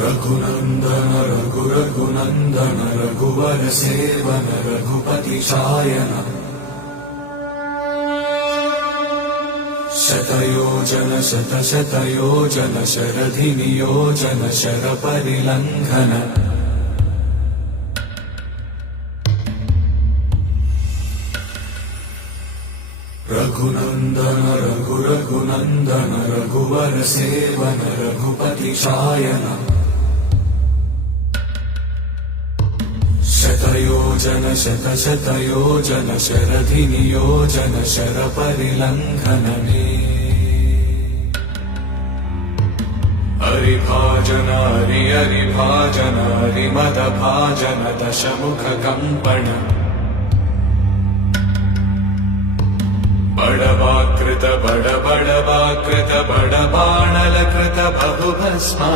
रघुनन्दन रघुनन्दन रघुवर सेवन रघुपति चायन शतयोजन शतशतयोजन शरधि नियोजन शरपरिलङ्घन रघुनन्दन रघुनन्दन रघुवर सेवन रघुपति चायन शतयोजन शतशतयोजन शरधि नियोजन शरपरिलङ्घनने हरिभाजन हरिभाजन हरिमदभाजन दशमुख कम्पण बड़वाकृत बड़वाकृत बड़बाणलकृत बहुभस्म